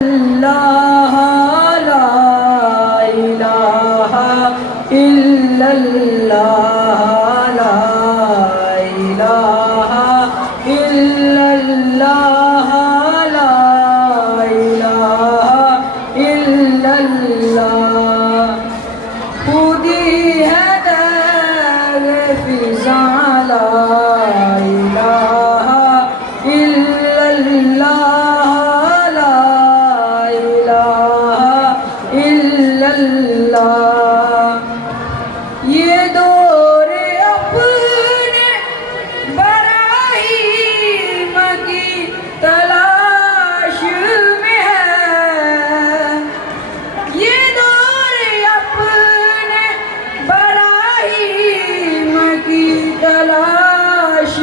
اللہ لا الہ الا اللہ لا الہ الا اللہ لا الہ الا اللہ خودی ہے در فضا لا الہ الا اللہ یہ دور اپنے براہیم کی تلاش میں ہے یہ دور اپنے براہیم کی تلاش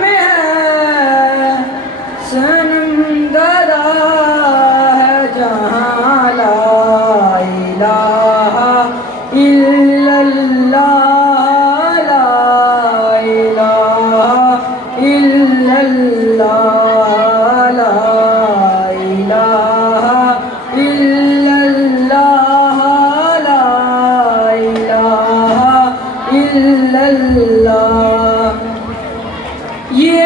میں ہے صنم گدا ہے جہاں لا الہ الا اللہ لا الہ الا اللہ لا الہ الا اللہ لا الہ الا اللہ یہ